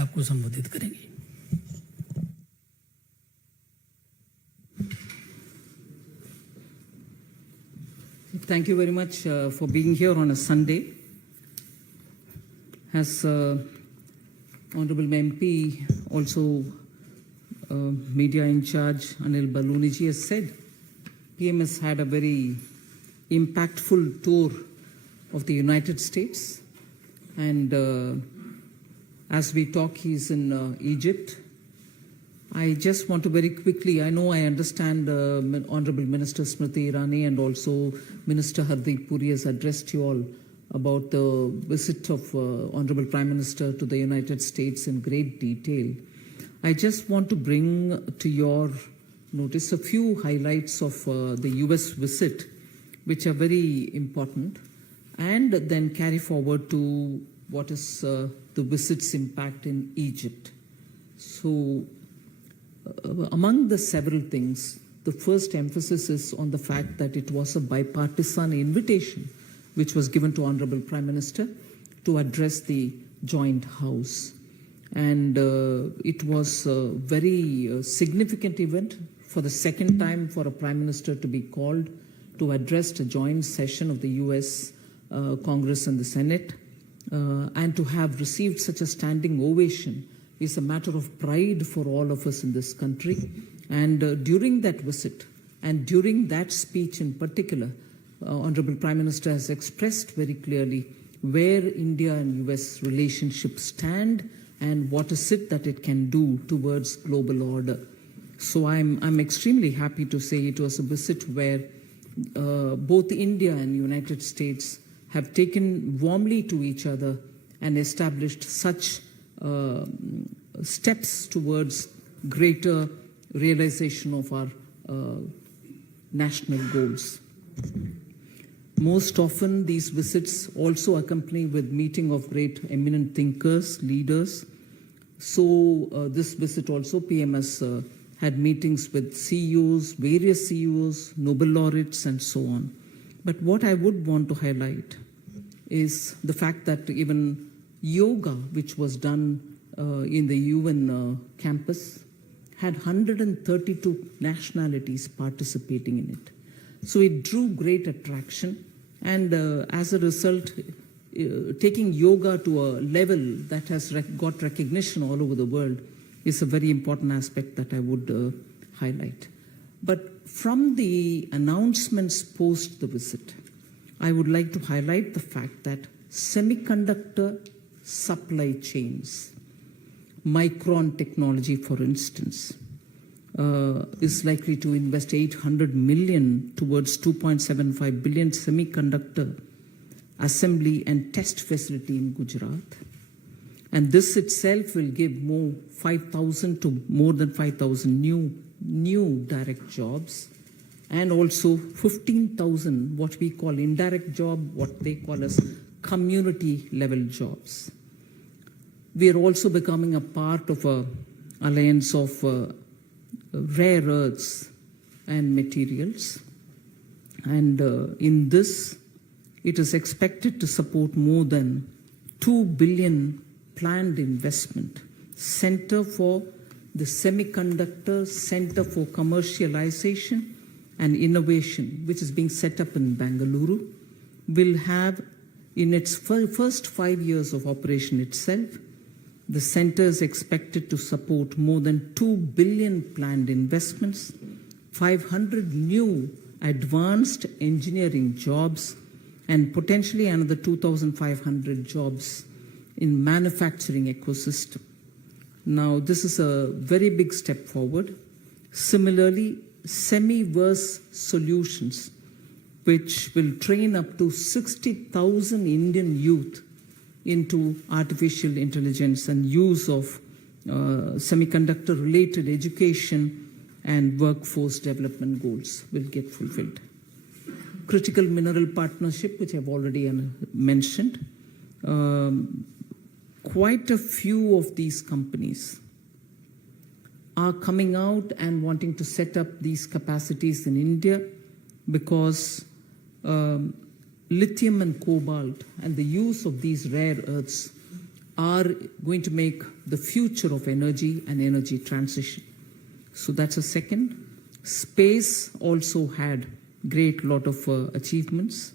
आपको संबोधित करेंगे। Thank you very much for being here on a Sunday. As Honorable MP, also media in charge, Anil Baluniji has said, PM has had a very impactful tour of the United States. And as we talk, he's in Egypt. I just want to very quickly, I understand Honorable Minister Smt Irani and also Minister Hardeep Puri has addressed you all about the visit of Honorable Prime Minister to the United States in great detail. I just want to bring to your notice a few highlights of the US visit, which are very important, and then carry forward to what is the visit's impact in Egypt. So, among the several things, the first emphasis is on the fact that it was a bipartisan invitation which was given to Honorable Prime Minister to address the joint house. And it was a very significant event for the second time for a Prime Minister to be called to address a joint session of the US Congress and the Senate, and to have received such a standing ovation is a matter of pride for all of us in this country. And during that visit and during that speech in particular, Honorable Prime Minister has expressed very clearly where India and US relationships stand and what is it that it can do towards global order. So I'm extremely happy to say it was a visit where both India and United States have taken warmly to each other and established such steps towards greater realization of our national goals. Most often, these visits also accompany with meeting of great eminent thinkers, leaders. So this visit also, PM has had meetings with CEOs, various CEOs, Nobel laureates, and so on. But what I would want to highlight is the fact that even yoga, which was done in the UN campus, had 132 nationalities participating in it. So it drew great attraction, and as a result, taking yoga to a level that has got recognition all over the world is a very important aspect that I would highlight. But from the announcements post the visit, I would like to highlight the fact that semiconductor supply chains, Micron technology, for instance, is likely to invest $800 million towards 2.75 billion semiconductor assembly and test facility in Gujarat. And this itself will give more 5,000 to more than 5,000 new direct jobs, and also 15,000 what we call indirect job, what they call as community level jobs. We are also becoming a part of an alliance of rare earths and materials. And in this, it is expected to support more than 2 billion planned investment. Center for the Semiconductor Center for Commercialization and Innovation, which is being set up in Bengaluru, will have in its first 5 years of operation itself, the center is expected to support more than 2 billion planned investments, 500 new advanced engineering jobs, and potentially another 2,500 jobs in manufacturing ecosystem. Now, this is a very big step forward. Similarly, Semiverse Solutions, which will train up to 60,000 Indian youth into artificial intelligence and use of semiconductor-related education and workforce development goals will get fulfilled. Critical mineral partnership, which I've already mentioned. Quite a few of these companies are coming out and wanting to set up these capacities in India because lithium and cobalt and the use of these rare earths are going to make the future of energy and energy transition. So that's a second. Space also had great lot of achievements.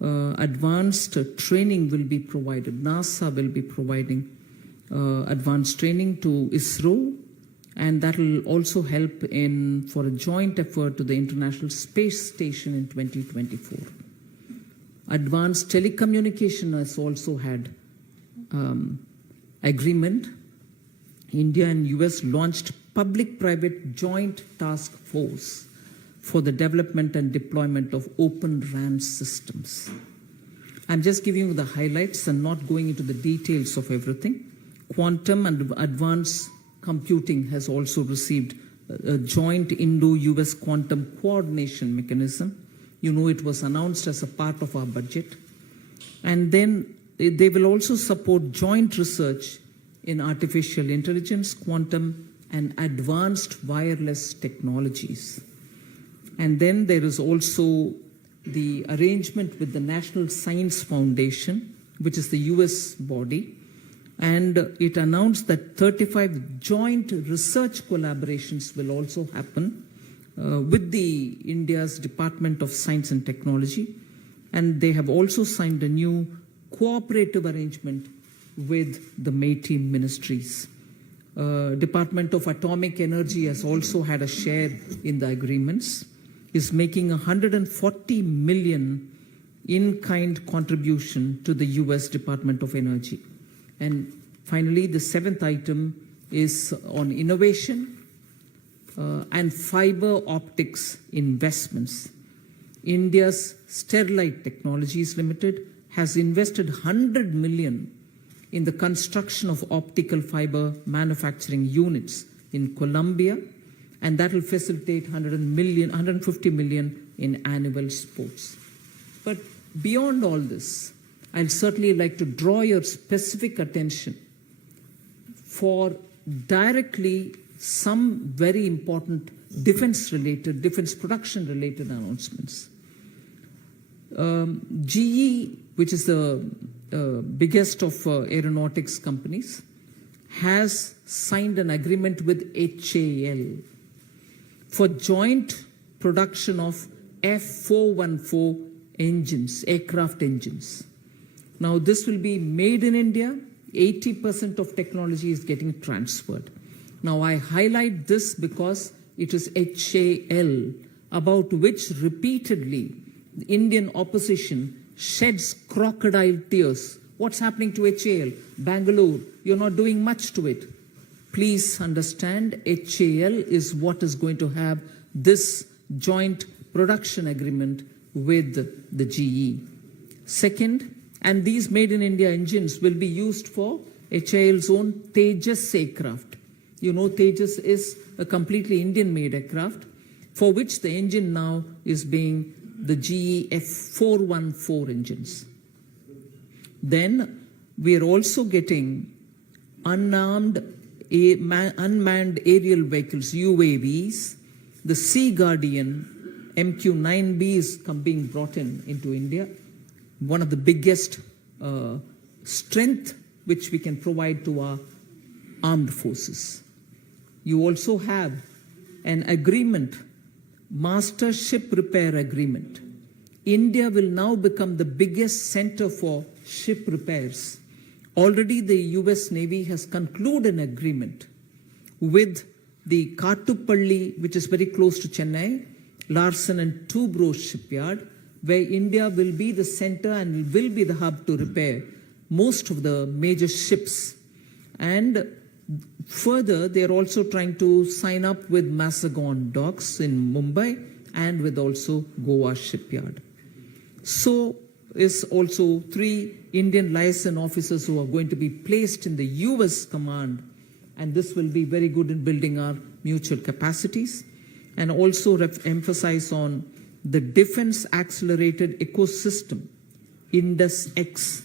Advanced training will be provided. NASA will be providing advanced training to ISRO, and that will also help for a joint effort to the International Space Station in 2024. Advanced telecommunication has also had agreement. India and US launched public-private joint task force for the development and deployment of open RAN systems. I'm just giving you the highlights and not going into the details of everything. Quantum and advanced computing has also received a joint Indo-US quantum coordination mechanism. You know, it was announced as a part of our budget. And then they will also support joint research in artificial intelligence, quantum, and advanced wireless technologies. And then there is also the arrangement with the National Science Foundation, which is the US body, and it announced that 35 joint research collaborations will also happen with the India's Department of Science and Technology, and they have also signed a new cooperative arrangement with the METI ministries. Department of Atomic Energy has also had a share in the agreements, is making 140 million in-kind contribution to the US Department of Energy. And finally, the seventh item is on innovation and fiber optics investments. India's Sterlite Technologies Limited has invested 100 million in the construction of optical fiber manufacturing units in Colombia, and that will facilitate 150 million in annual sports. But beyond all this, I'd certainly like to draw your specific attention for directly some very important defense production-related announcements. GE, which is the biggest of aeronautics companies, has signed an agreement with HAL for joint production of F414 engines, aircraft engines. Now, this will be made in India. 80% of technology is getting transferred. Now, I highlight this because it is HAL, about which repeatedly the Indian opposition sheds crocodile tears. What's happening to HAL? Bangalore, you're not doing much to it. Please understand, HAL is what is going to have this joint production agreement with the GE. Second, and these made in India engines will be used for HAL's own Tejas aircraft. You know, Tejas is a completely Indian made aircraft for which the engine now is being the GE F414 engines. Then we are also getting unmanned aerial vehicles, UAVs. The Sea Guardian MQ-9B is being brought into India. One of the biggest strength which we can provide to our armed forces. You also have an agreement, Master Ship Repair Agreement. India will now become the biggest center for ship repairs. Already the US Navy has concluded an agreement with the Kattupalli, which is very close to Chennai, Larsen and Toubro shipyard, where India will be the center and will be the hub to repair most of the major ships. And further, they are also trying to sign up with Mazagon Docks in Mumbai and with also Goa shipyard. So is also 3 Indian liaison officers who are going to be placed in the US command, and this will be very good in building our mutual capacities, and also emphasize on the Defense Accelerated Ecosystem, IndusX,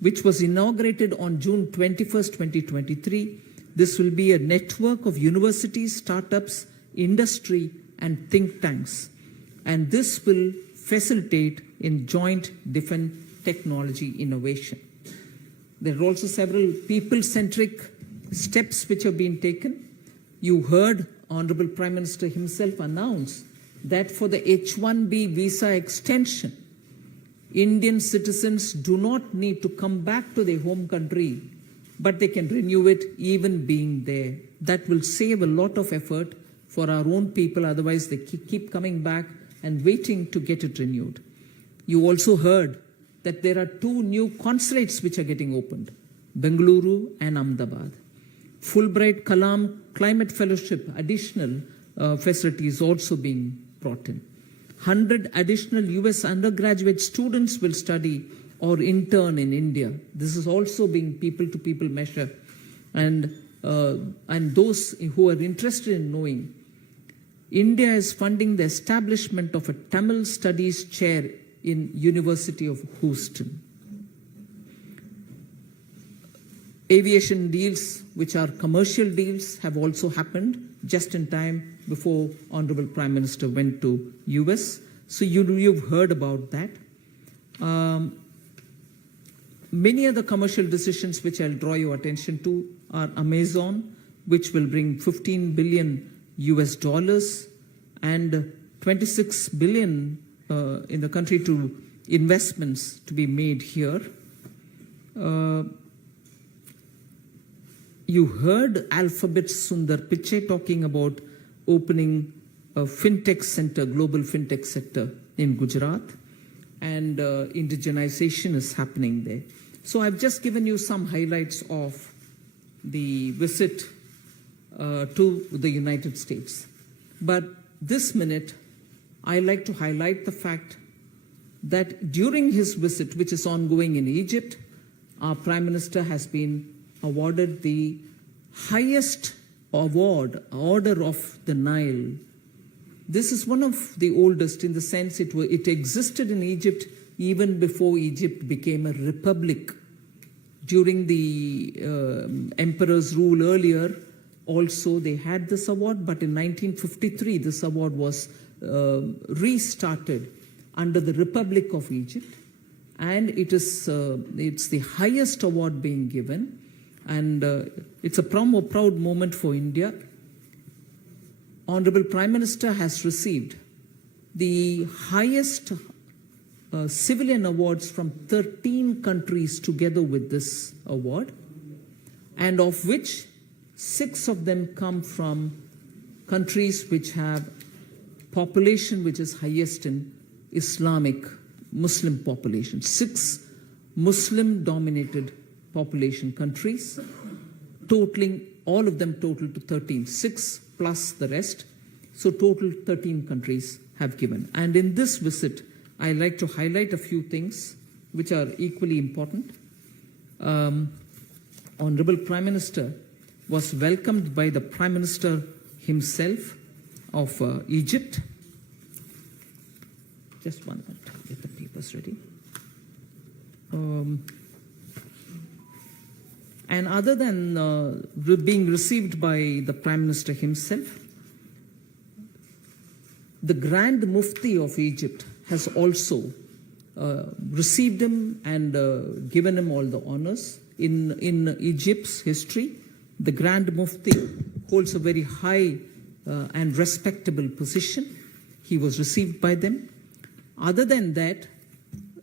which was inaugurated on June 21st, 2023. This will be a network of universities, startups, industry, and think tanks. And this will facilitate in joint defense technology innovation. There are also several people-centric steps which have been taken. You heard Honorable Prime Minister himself announce that for the H-1B visa extension, Indian citizens do not need to come back to their home country, but they can renew it even being there. That will save a lot of effort for our own people, otherwise they keep coming back and waiting to get it renewed. You also heard that there are 2 new consulates which are getting opened, Bengaluru and Ahmedabad. Fulbright Kalam Climate Fellowship, additional facilities also being brought in. 100 additional US undergraduate students will study or intern in India. This is also being people-to-people measure. And those who are interested in knowing, India is funding the establishment of a Tamil Studies chair in University of Houston. Aviation deals, which are commercial deals, have also happened just in time before Honorable Prime Minister went to US. So you've heard about that. Many other commercial decisions which I'll draw your attention to are Amazon, which will bring $15 billion US and 26 billion in the country to investments to be made here. You heard Alphabet's Sundar Pichai talking about opening a fintech center, global fintech sector in Gujarat, and indigenization is happening there. So I've just given you some highlights of the visit to the United States. But this minute, I like to highlight the fact that during his visit, which is ongoing in Egypt, our Prime Minister has been awarded the highest award, Order of the Nile. This is one of the oldest in the sense it existed in Egypt even before Egypt became a republic. During the emperor's rule earlier, also they had this award, but in 1953 this award was restarted under the Republic of Egypt, and it's the highest award being given, and it's a proud moment for India. Honorable Prime Minister has received the highest civilian awards from 13 countries together with this award, and of which 6 of them come from countries which have population which is highest in Islamic Muslim population. 6 Muslim-dominated population countries, totaling, all of them total to 13, 6 plus the rest, so total 13 countries have given. And in this visit, I like to highlight a few things which are equally important. Honorable Prime Minister was welcomed by the Prime Minister himself of Egypt. Just one minute, get the papers ready. And other than being received by the Prime Minister himself, the Grand Mufti of Egypt has also received him and given him all the honors. In Egypt's history, the Grand Mufti holds a very high and respectable position. He was received by them. Other than that,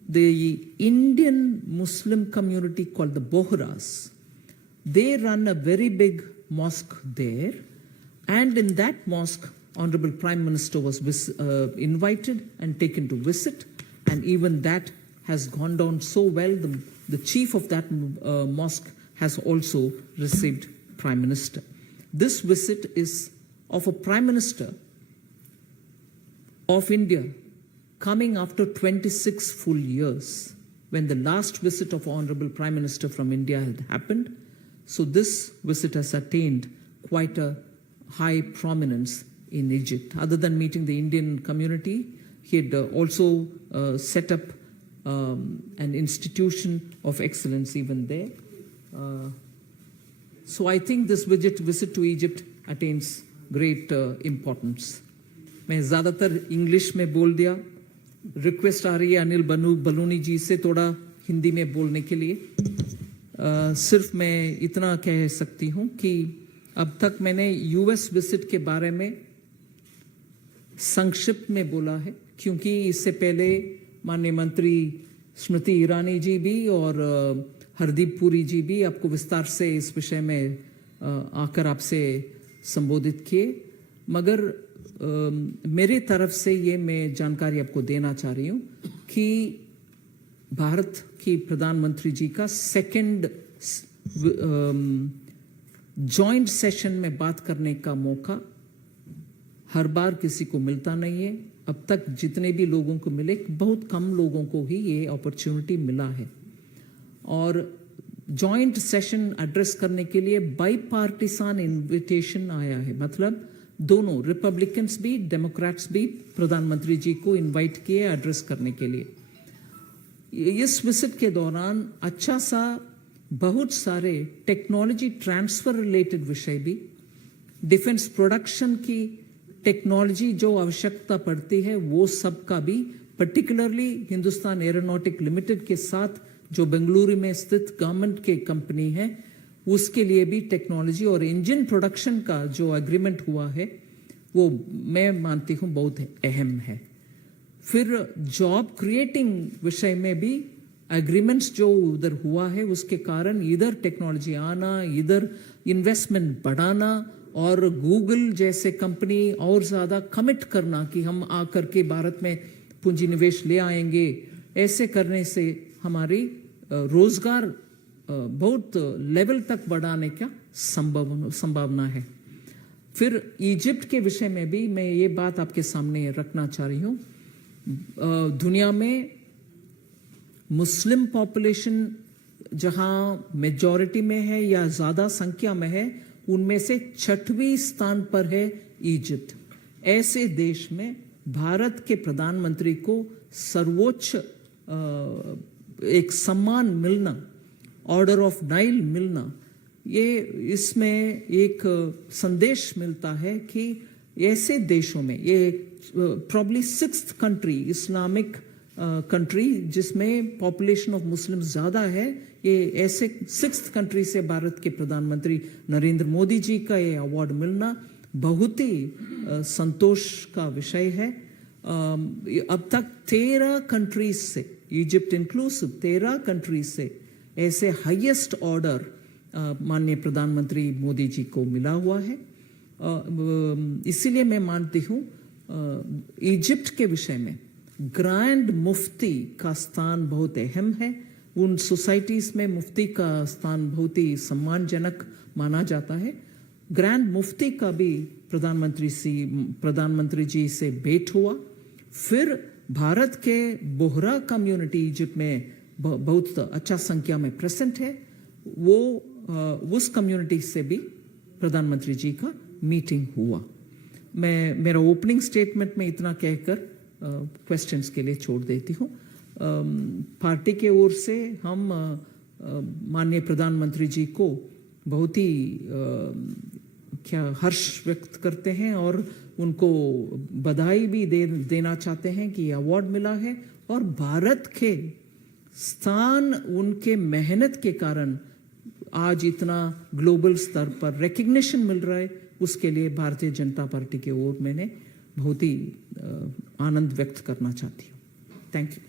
the Indian Muslim community called the Bohras, they run a very big mosque there, and in that mosque, Honorable Prime Minister was invited and taken to visit, and even that has gone down so well. The chief of that mosque has also received Prime Minister. This visit is of a Prime Minister of India coming after 26 full years, when the last visit of Honorable Prime Minister from India had happened. So this visit has attained quite a high prominence in Egypt. Other than meeting the Indian community, he had also set up an institution of excellence even there. So I think this visit to Egypt attains great importance. मैं ज़्यादातर English में बोल दिया, request आ रही है अनिल बलूनी जी से थोड़ा हिंदी में बोलने के लिए. सिर्फ मैं इतना कह सकती हूँ कि अब तक मैंने यूएस विजिट के बारे में संक्षिप्त में बोला है, क्योंकि इससे पहले माननीय मंत्री स्मृति ईरानी जी भी और हरदीप पुरी जी भी आपको विस्तार से इस विषय में आकर आपसे संबोधित किए, मगर मेरे तरफ से ये मैं जानकारी आपको देना चाह रही हूँ कि भारत की प्रधानमंत्री जी का सेकंड जॉइंट सेशन में बात करने का मौका हर बार किसी को मिलता नहीं है। अब तक जितने भी लोगों को मिले, बहुत कम लोगों को ही ये अपॉर्चुनिटी मिला है। और जॉइंट सेशन एड्रेस करने के लिए बाईपार्टिसान इनविटेशन आया है, मतलब दोनों रिपब्लिकन्स भी डेमोक्रेट्स भी प्रधानमंत्री जी को इनवाइट किए एड्रेस करने के लिए। इस विजिट के दौरान अच्छा सा बहुत सारे टेक्नोलॉजी ट्रांसफर रिलेटेड विषय भी, डिफेंस प्रोडक्शन की टेक्नोलॉजी जो आवश्यकता पड़ती है वो सब का भी, पर्टिकुलरली हिंदुस्तान एरोनॉटिक लिमिटेड के साथ जो बेंगलुरु में स्थित गवर्नमेंट के कंपनी है, उसके लिए भी टेक्नोलॉजी और इंजन प्रोडक्शन का जो एग्रीमेंट हुआ है वो मैं मानती हूँ बहुत अहम है। फिर जॉब क्रिएटिंग विषय में भी एग्रीमेंट्स जो उधर हुआ है, उसके कारण इधर टेक्नोलॉजी आना, इधर इन्वेस्टमेंट बढ़ाना और गूगल जैसे कंपनी और ज़्यादा कमिट करना कि हम आकर के भारत में पूंजी निवेश ले आएंगे, ऐसे करने से हमारी रोजगार बहुत लेवल तक बढ़ाने का संभावना है। फिर इजिप्ट के विषय में भी मैं ये बात आपके सामने रखना चाह रही हूँ। दुनिया में मुस्लिम पॉपुलेशन जहाँ मेजॉरिटी में है या ज़्यादा संख्या में है, उनमें से 6वें स्थान पर है इजिप्ट। ऐसे देश में भारत के प्रधानमंत्री को सर्वोच्च एक सम्मान मिलना, ऑर्डर ऑफ नाइल मिलना, ये इसमें एक संदेश मिलता है कि ऐसे देशों में, ये probably 6th country, Islamic country जिसमें पॉपुलेशन ऑफ मुस्लिम ज़्यादा है, ये ऐसे 6th कंट्री से भारत के प्रधानमंत्री नरेंद्र मोदी जी का ये अवार्ड मिलना बहुत ही संतोष का विषय है। अब तक 13 कंट्रीज से, इजिप्ट इंक्लूसिव 13 कंट्रीज से ऐसे हाईएस्ट ऑर्डर माननीय प्रधानमंत्री मोदी जी को मिला हुआ है। इसीलिए मैं मानती हूँ इजिप्ट के विषय में ग्रैंड मुफ्ती का स्थान बहुत अहम है। उन सोसाइटीज में मुफ्ती का स्थान बहुत ही सम्मानजनक माना जाता है। ग्रैंड मुफ्ती का भी प्रधानमंत्री जी से भेंट हुआ। फिर भारत के बोहरा कम्युनिटी इजिप्ट में बहुत अच्छा संख्या में प्रेजेंट है, वो उस कम्युनिटी से भी प्रधानमंत्री जी का मीटिंग हुआ। मैं मेरा ओपनिंग स्टेटमेंट में इतना कहकर क्वेश्चंस के लिए छोड़ देती हूँ। पार्टी के ओर से हम माननीय प्रधानमंत्री जी को बहुत ही हर्ष व्यक्त करते हैं और उनको बधाई भी देना चाहते हैं कि अवार्ड मिला है और भारत के स्थान उनके मेहनत के कारण आज इतना ग्लोबल स्तर पर रिकग्निशन मिल रहा है। उसके लिए भारतीय जनता पार्टी के ओर मैंने बहुत ही आनंद व्यक्त करना चाहती हूँ। Thank you.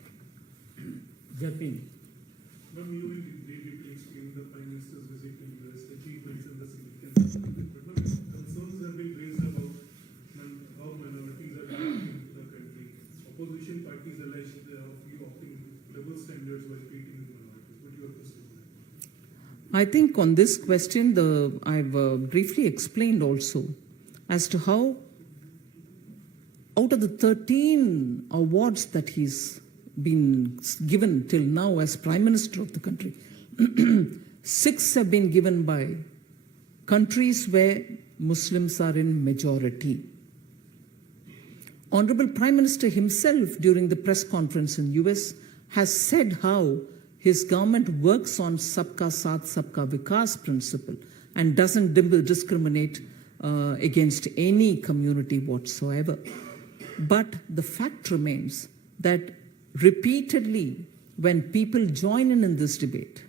I think on this question, I've briefly explained also as to how out of the 13 awards that he's been given till now as Prime Minister of the country, 6 have been given by countries where Muslims are in majority. Honorable Prime Minister himself during the press conference in US has said how his government works on Sabka Saath Sabka Vikas principle and doesn't discriminate against any community whatsoever. But the fact remains that repeatedly when people join in this debate,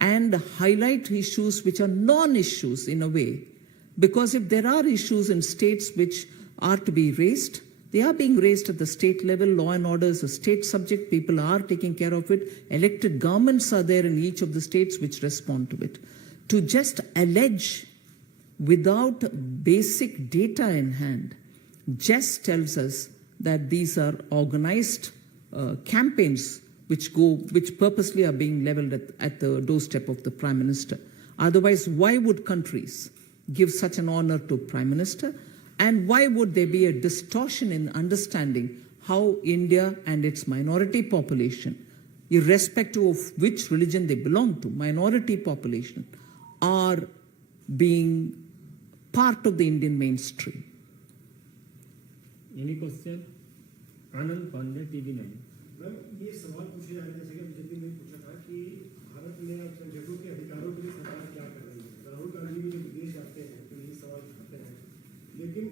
and highlight issues which are non-issues in a way. Because if there are issues in states which are to be raised, they are being raised at the state level. Law and order is a state subject. People are taking care of it. Elected governments are there in each of the states which respond to it. To just allege without basic data in hand just tells us that these are organized campaigns which purposely are being leveled at the doorstep of the Prime Minister. Otherwise, why would countries give such an honor to Prime Minister? And why would there be a distortion in understanding how India and its minority population, irrespective of which religion they belong to, minority population, are being part of the Indian mainstream? Any question? Anand Pandey, TV9. Ma'am ये सवाल पूछे जा रहे हैं, जैसे कि BJP ने पूछा था कि भारत में अल्पसंख्यकों के अधिकारों के लिए सरकार क्या कर रही है। राहुल गांधी भी जब विदेश जाते हैं तो ये सवाल उठाते हैं, लेकिन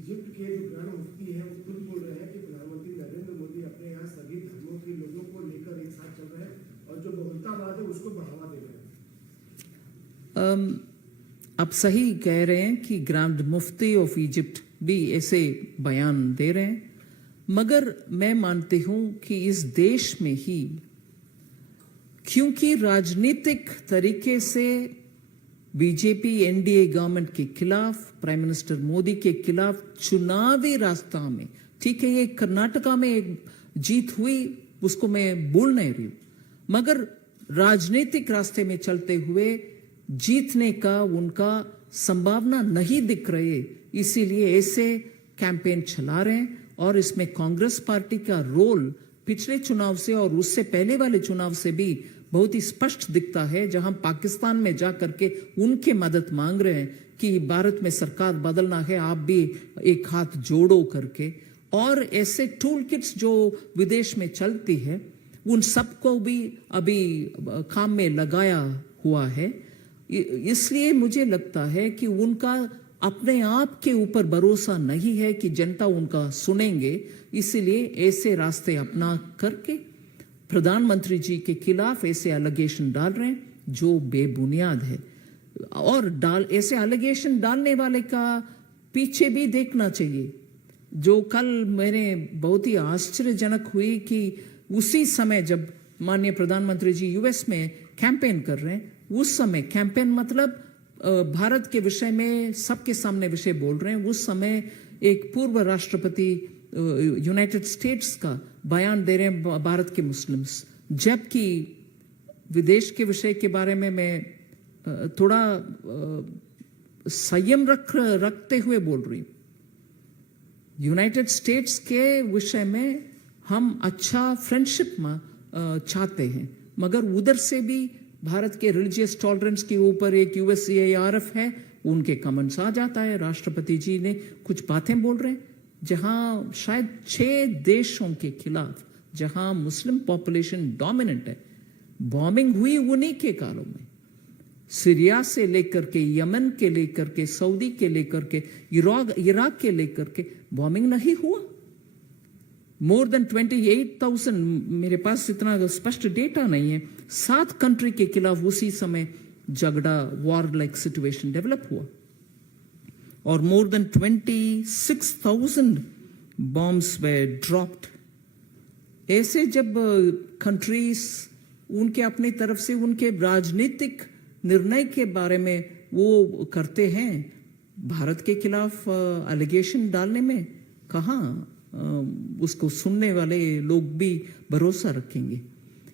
इजिप्ट के जो ग्रांड मुफ्ती हैं वो खुद बोल रहे हैं कि प्रधानमंत्री नरेंद्र मोदी अपने यहाँ सभी धर्मों के लोगों को लेकर एक साथ चल रहे हैं और जो बहुलतावाद है उसको बढ़ावा दे रहे हैं। आप सही कह रहे हैं कि ग्रांड मुफ्ती ऑफ इजिप्ट भी ऐसे बयान दे रहे हैं, मगर मैं मानती हूं कि इस देश में ही क्योंकि राजनीतिक तरीके से बीजेपी एनडीए गवर्नमेंट के खिलाफ, प्राइम मिनिस्टर मोदी के खिलाफ चुनावी रास्ता में, ठीक है ये कर्नाटका में एक जीत हुई उसको मैं बोल नहीं रही हूं, मगर राजनीतिक रास्ते में चलते हुए जीतने का उनका संभावना नहीं दिख रही, इसीलिए ऐसे कैंपेन चला रहे हैं। और इसमें कांग्रेस पार्टी का रोल पिछले चुनाव से और उससे पहले वाले चुनाव से भी बहुत ही स्पष्ट दिखता है, जहां पाकिस्तान में जाकर के उनके मदद मांग रहे हैं कि भारत में सरकार बदलना है, आप भी एक हाथ जोड़ो करके। और ऐसे टूल किट्स जो विदेश में चलती है उन सबको भी अभी काम में लगाया हुआ है। इसलिए मुझे लगता है कि उनका अपने आप के ऊपर भरोसा नहीं है कि जनता उनका सुनेंगे, इसीलिए ऐसे रास्ते अपना करके प्रधानमंत्री जी के खिलाफ ऐसे एलिगेशन डाल रहे हैं जो बेबुनियाद है। और ऐसे एलिगेशन डालने वाले का पीछे भी देखना चाहिए। जो कल मैंने बहुत ही आश्चर्यजनक हुई कि उसी समय जब माननीय प्रधानमंत्री जी यूएस में कैंपेन कर रहे हैं, उस समय कैंपेन मतलब भारत के विषय में सबके सामने विषय बोल रहे हैं, उस समय एक पूर्व राष्ट्रपति यूनाइटेड स्टेट्स का बयान दे रहे हैं भारत के मुस्लिम्स, जबकि विदेश के विषय के बारे में मैं थोड़ा संयम रखते हुए बोल रही हूं। यूनाइटेड स्टेट्स के विषय में हम अच्छा फ्रेंडशिप चाहते हैं, मगर उधर से भी भारत के रिलीजियस टॉलरेंस के ऊपर एक यूएससीआईआरएफ है, उनके कमेंट्स आ जाता है। राष्ट्रपति जी ने कुछ बातें बोल रहे हैं जहां शायद 6 देशों के खिलाफ जहां मुस्लिम पॉपुलेशन डोमिनेंट है, बॉम्बिंग हुई उन्हीं के कालों में। सीरिया से लेकर के यमन के लेकर के सऊदी के लेकर के इराक के लेकर के बॉम्बिंग नहीं हुआ। मोर देन 28,000, मेरे पास इतना स्पष्ट डेटा नहीं है, 7 कंट्री के खिलाफ उसी समय झगड़ा, वॉर लाइक सिचुएशन डेवलप हुआ और मोर देन 26,000 बॉम्ब्स वे ड्रॉप्ड। ऐसे जब कंट्रीज उनके अपनी तरफ से उनके राजनीतिक निर्णय के बारे में वो करते हैं, भारत के खिलाफ एलिगेशन डालने में कहाँ उसको सुनने वाले लोग भी भरोसा रखेंगे।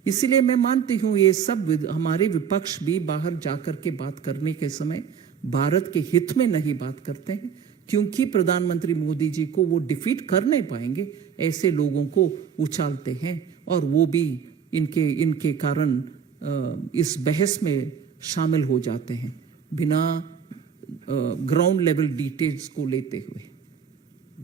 इसलिए मैं मानती हूँ ये सब हमारे विपक्ष भी बाहर जाकर के बात करने के समय भारत के हित में नहीं बात करते हैं, क्योंकि प्रधानमंत्री मोदी जी को वो डिफीट कर नहीं पाएंगे, ऐसे लोगों को उछालते हैं और वो भी इनके कारण इस बहस में शामिल हो जाते हैं बिना ग्राउंड लेवल डिटेल्स को लेते हुए।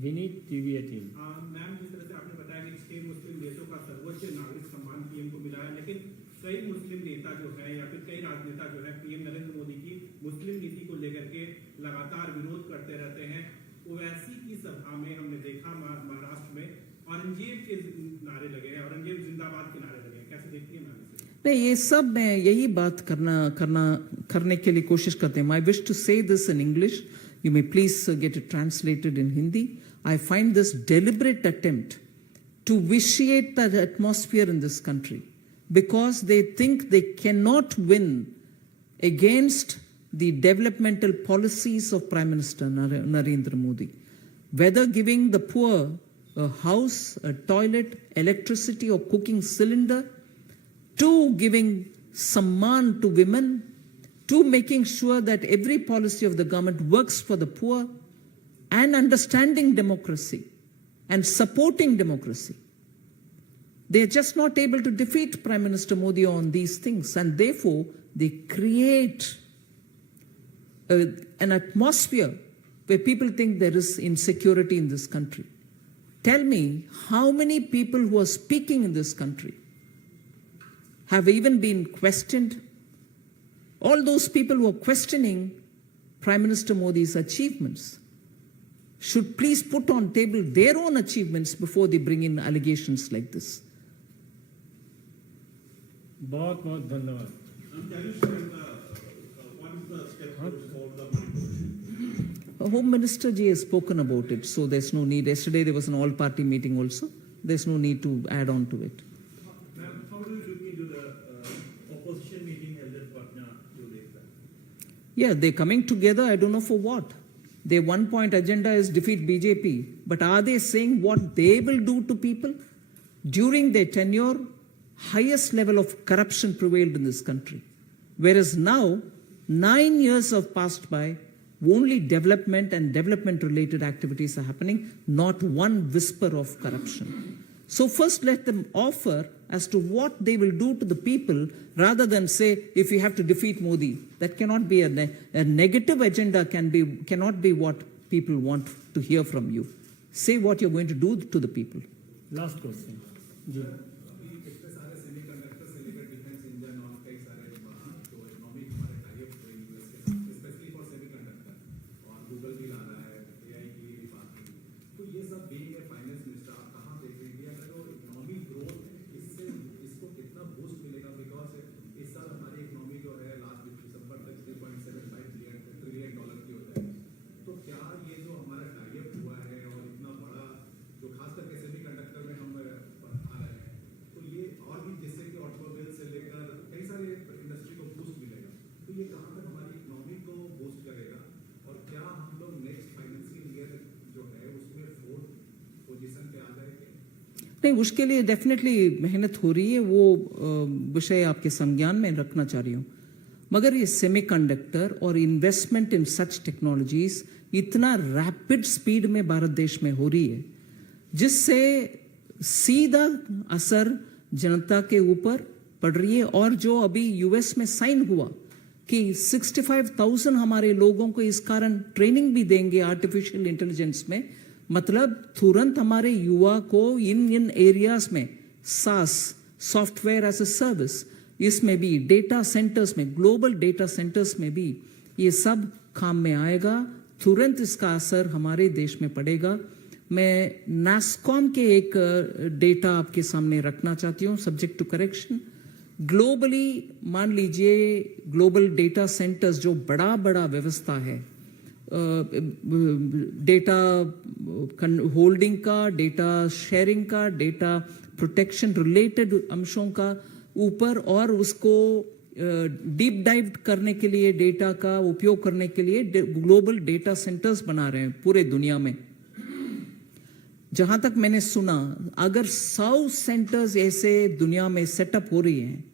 विनीत TV18। मैम, जिस तरह से आपने बताया कि 6 मुस्लिम देशों का सर्वोच्च नागरिक सम्मान पीएम को मिला है, लेकिन कई मुस्लिम नेता जो है या फिर कई राजनेता जो है पीएम नरेंद्र मोदी की मुस्लिम नीति को लेकर के लगातार विरोध करते रहते हैं। ओवैसी की सभा में हमने देखा महाराष्ट्र में औरंगजेब के नारे लगे हैं, औरंगजेब जिंदाबाद के नारे लगे हैं, कैसे देखती है मैम? नहीं, ये सब मैं यही बात करने के लिए कोशिश करते हैं. I wish to say this in English. You may please get it translated in Hindi. I find this deliberate attempt to vitiate the atmosphere in this country because they think they cannot win against the developmental policies of Prime Minister Narendra Modi. Whether giving the poor a house, a toilet, electricity or cooking cylinder, to giving samman to women, to making sure that every policy of the government works for the poor, and understanding democracy and supporting democracy. They are just not able to defeat Prime Minister Modi on these things, and therefore they create an atmosphere where people think there is insecurity in this country. Tell me how many people who are speaking in this country have even been questioned. All those people who are questioning Prime Minister Modi's achievements should please put on table their own achievements before they bring in allegations like this. बहुत बहुत धन्यवाद. Home Minister ji has spoken about it, so there's no need. Yesterday there was an all-party meeting also. There's no need to add on to it. Ma'am, how do you look into the opposition meeting held at Patna 2 days back? Yeah, they're coming together. I don't know for what. Their one-point agenda is defeat BJP. But are they saying what they will do to people? During their tenure, highest level of corruption prevailed in this country. Whereas now, 9 years have passed by, only development and development-related activities are happening, not one whisper of corruption. So first let them offer as to what they will do to the people rather than say, if you have to defeat Modi. That cannot be a negative agenda, cannot be what people want to hear from you. Say what you're going to do to the people. Last question. जी. नहीं, उसके लिए definitely मेहनत हो रही है. वो विषय आपके संज्ञान में रखना चाह रही हूँ. मगर ये सेमीकंडक्टर और इन्वेस्टमेंट इन सच टेक्नोलॉजीज इतना रैपिड स्पीड में भारत देश में हो रही है, जिससे सीधा असर जनता के ऊपर पड़ रही है. और जो अभी यूएस में साइन हुआ कि 65,000 हमारे लोगों को इस कारण ट्रेनिंग भी देंगे आर्टिफिशियल इंटेलिजेंस में, मतलब तुरंत हमारे युवा को इन एरियाज में सास, सॉफ्टवेयर एज ए सर्विस, इसमें भी डेटा सेंटर्स में, ग्लोबल डेटा सेंटर्स में भी ये सब काम में आएगा. तुरंत इसका असर हमारे देश में पड़ेगा. मैं नास्कॉम के एक डेटा आपके सामने रखना चाहती हूँ, सब्जेक्ट टू करेक्शन. ग्लोबली मान लीजिए ग्लोबल डेटा सेंटर्स जो बड़ा व्यवस्था है, डेटा होल्डिंग का, डेटा शेयरिंग का, डेटा प्रोटेक्शन रिलेटेड अंशों का ऊपर, और उसको डीप डाइव करने के लिए, डेटा का उपयोग करने के लिए ग्लोबल डेटा सेंटर्स बना रहे हैं पूरे दुनिया में. जहां तक मैंने सुना, अगर 100 सेंटर्स ऐसे दुनिया में सेटअप हो रही हैं,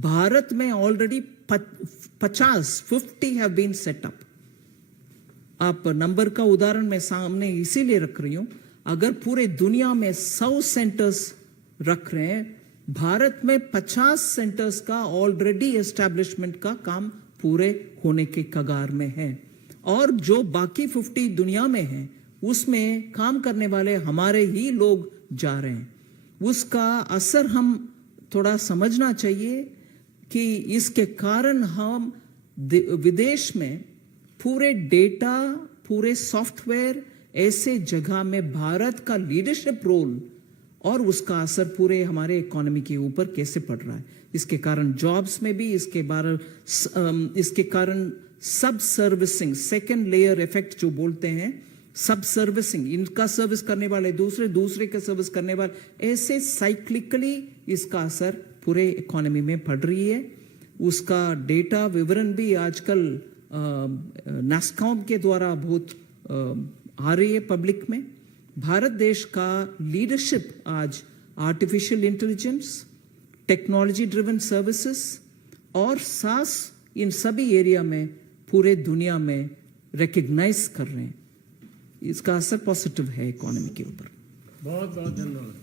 भारत में ऑलरेडी 50 हैव बीन सेटअप. आप नंबर का उदाहरण मैं सामने इसीलिए रख रही हूं, अगर पूरे दुनिया में 100 सेंटर्स रख रहे हैं, भारत में 50 सेंटर्स का ऑलरेडी एस्टैब्लिशमेंट का काम पूरे होने के कगार में है. और जो बाकी 50 दुनिया में हैं, उसमें काम करने वाले हमारे ही लोग जा रहे हैं. उसका असर हम थोड़ा समझना चाहिए कि इसके कारण हम विदेश में पूरे डेटा, पूरे सॉफ्टवेयर ऐसे जगह में भारत का लीडरशिप रोल और उसका असर पूरे हमारे इकोनॉमी के ऊपर कैसे पड़ रहा है. इसके कारण जॉब्स में भी, इसके कारण सब सर्विसिंग, सेकेंड लेयर इफेक्ट जो बोलते हैं, सब सर्विसिंग, इनका सर्विस करने वाले दूसरे का सर्विस करने वाले, ऐसे साइक्लिकली इसका असर पूरे इकोनॉमी में पड़ रही है। उसका डेटा विवरण भी आजकल नास्कॉम के द्वारा बहुत आ रही है पब्लिक में। भारत देश का लीडरशिप आज artificial intelligence, technology driven services और सास, इन सभी एरिया में पूरे दुनिया में रिकग्नाइज कर रहे हैं। इसका असर पॉजिटिव है इकोनॉमी के ऊपर। बहुत बहुत धन्यवाद।